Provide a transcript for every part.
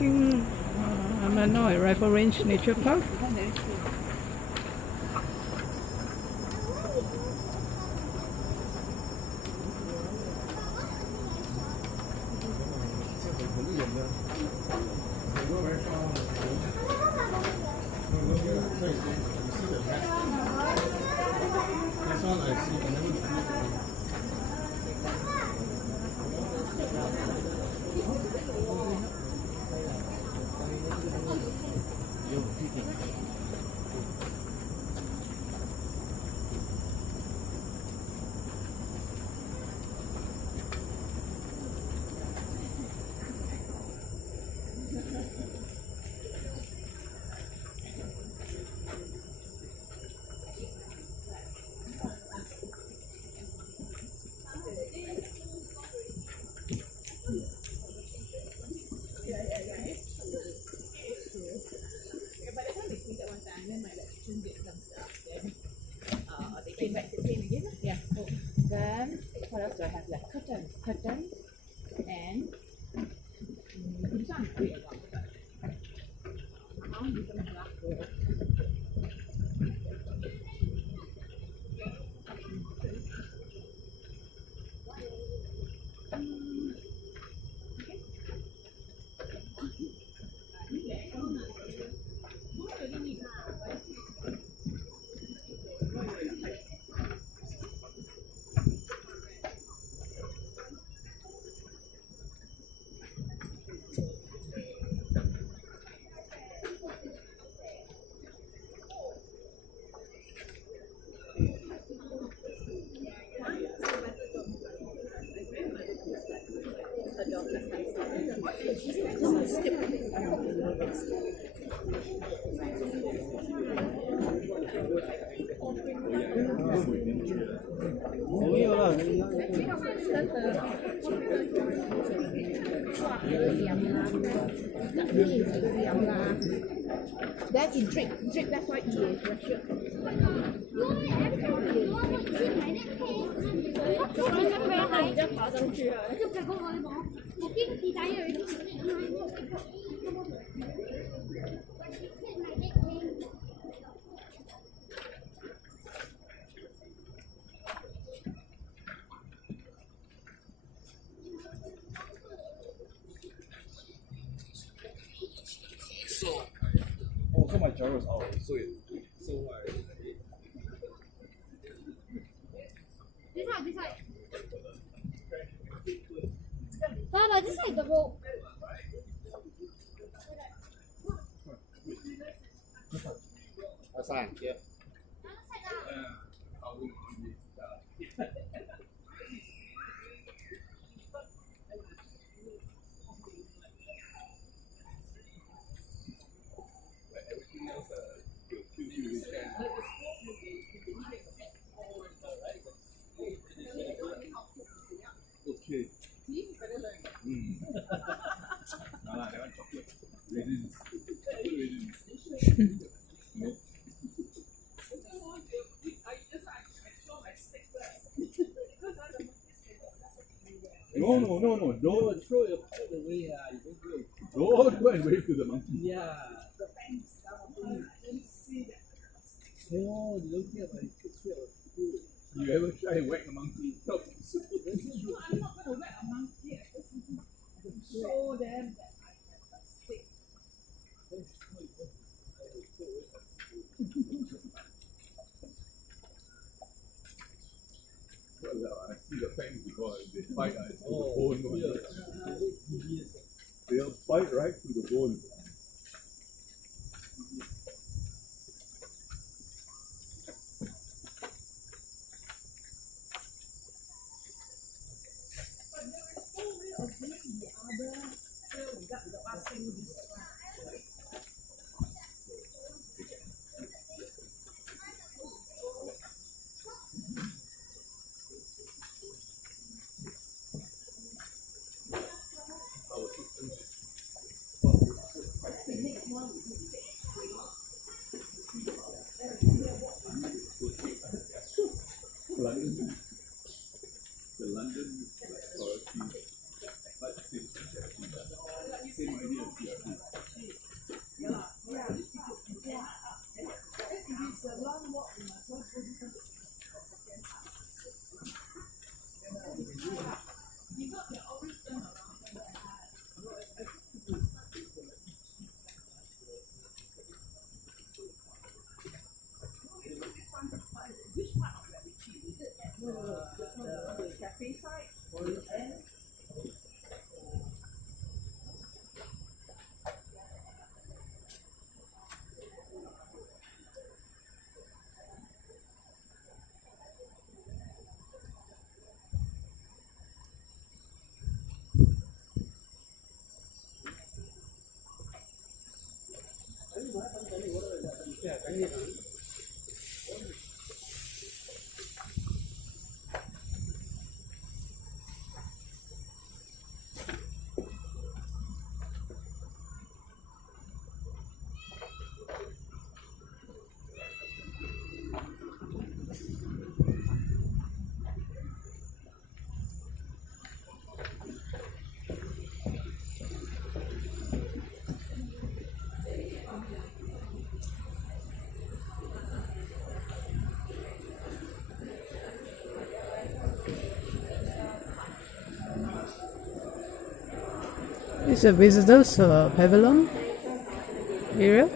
walking Hanoi Rifle Range Nature Park. Then what else do I have? Like curtains, and this one is great. This one is black gold. Then it drip, that's why it is Russia. So my gyro is out, so I This side. Baba, this side the rope. assign, yeah. Okay. That one chocolate. Raisins. Raisins. No. No. Don't throw your food away. Don't go and wave to the monkey. Yeah. Oh, you don't care about food. You ever try and whack a monkey? No. I'm not going to whack a monkey. Show them that I have a stick. Well, I see the fangs before they bite to the bone. They'll bite right to the bone. London, the London authority, but same idea as CRT. It's a visitors pavilion area.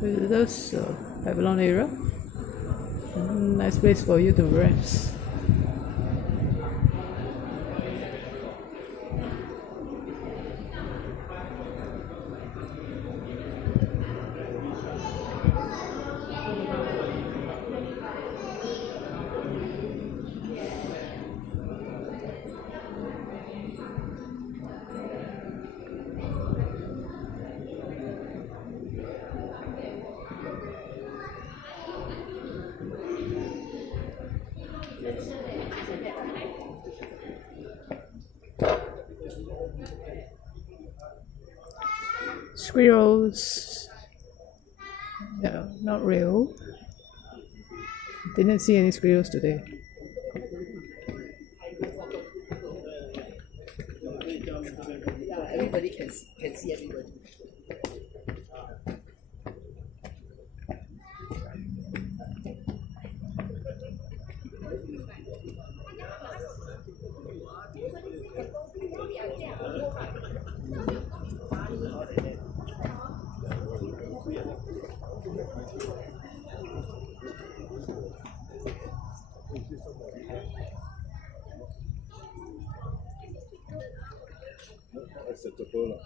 Visitors pavilion area. Nice place for you to rest. Squirrels. No, not real. Didn't see any squirrels today. Everybody can see everybody. Acceptable lah.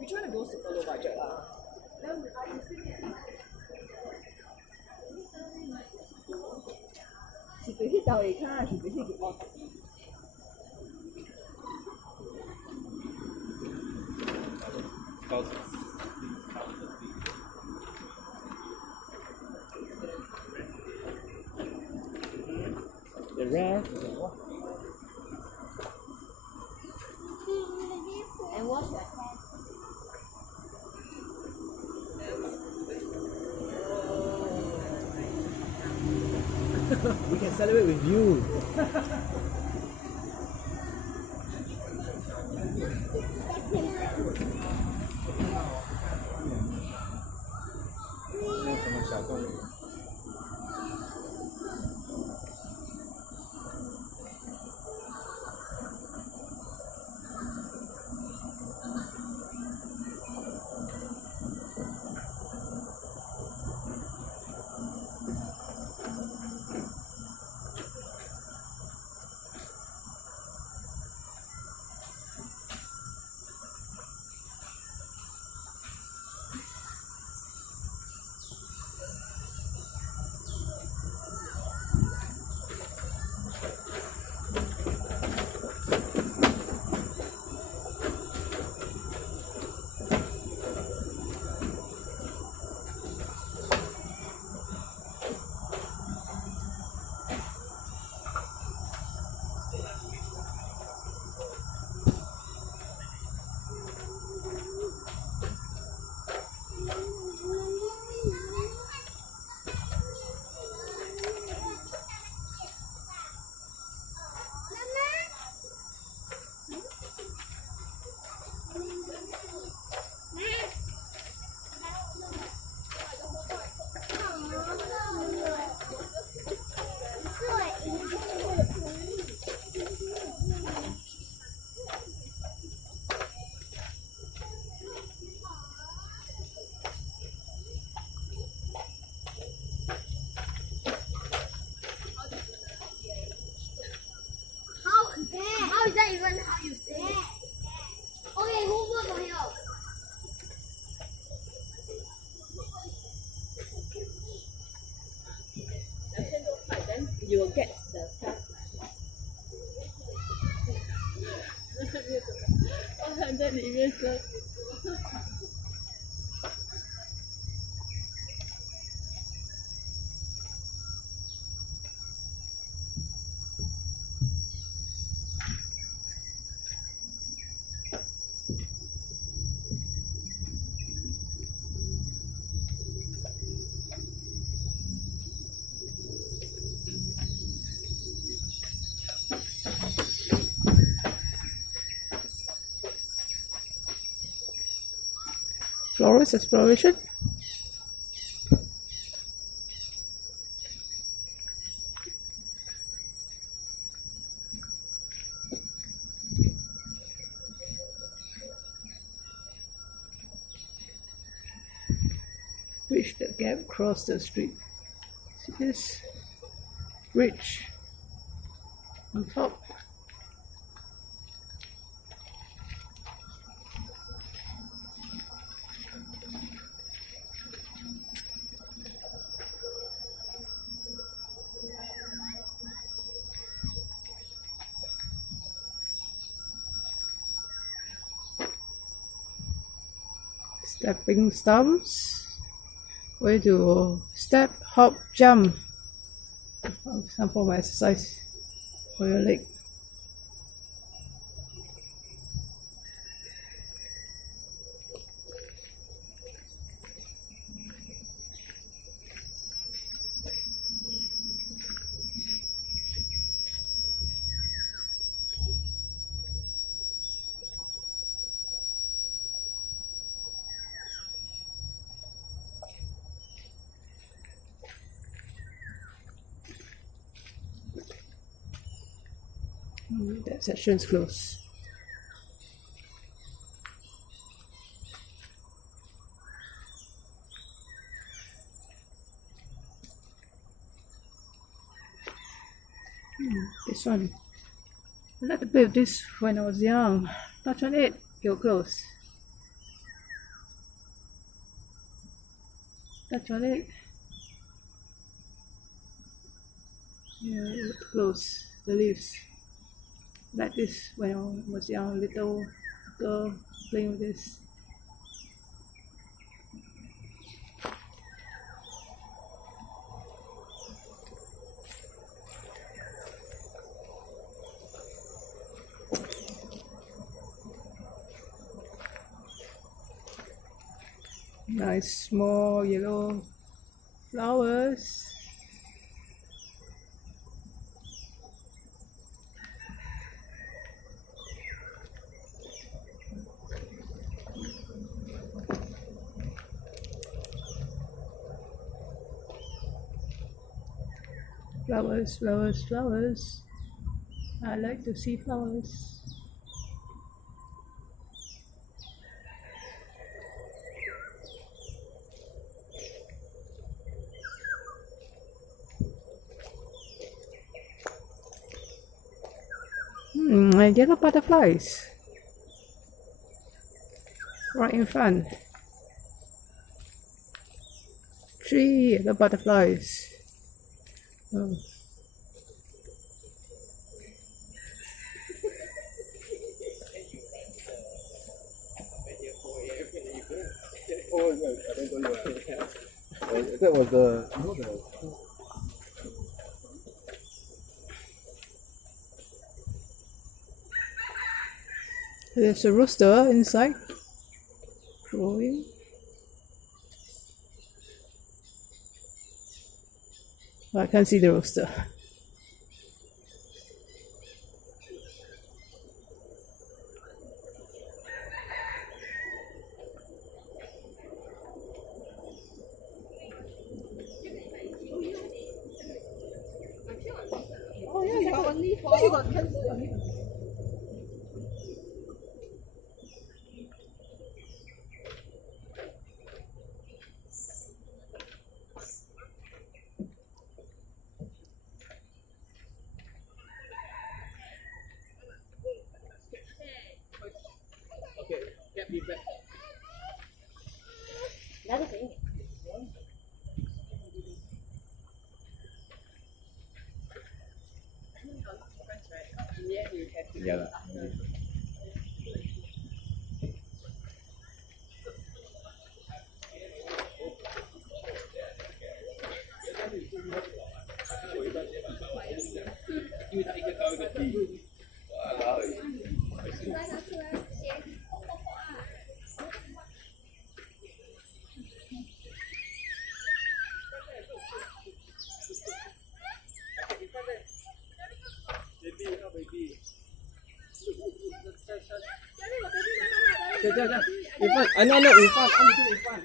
We try to go super low budget lah. She could hit our car, she could hit the off. The rest. And wash your hands. We can celebrate with you. How is that even how you say it? Okay, who vote for you? Then you will get the first. 我在里面说。Florist exploration. Bridge the gap across the street. See this bridge on top. Stepping stones, way to step, hop, jump. Some form of exercise for your leg. That section's closed. This one. I like to play with this when I was young. Touch on it, you'll close. Touch on it. Yeah, it would close the leaves. Like this when I was young, little girl playing with this. Nice small yellow flowers. Flowers, flowers, flowers. I like to see flowers. Yellow butterflies. Right in front. 3 yellow butterflies. Oh. Oh, yeah, I don't know. That was the, you know, the. There's a rooster inside, crowing. I can't see the rooster. Oh yeah, you got only 4. So you got cancel your leave. Yeah lah. Irfan, anak-anak Irfan, ambil Irfan.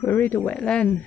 Query the wetland.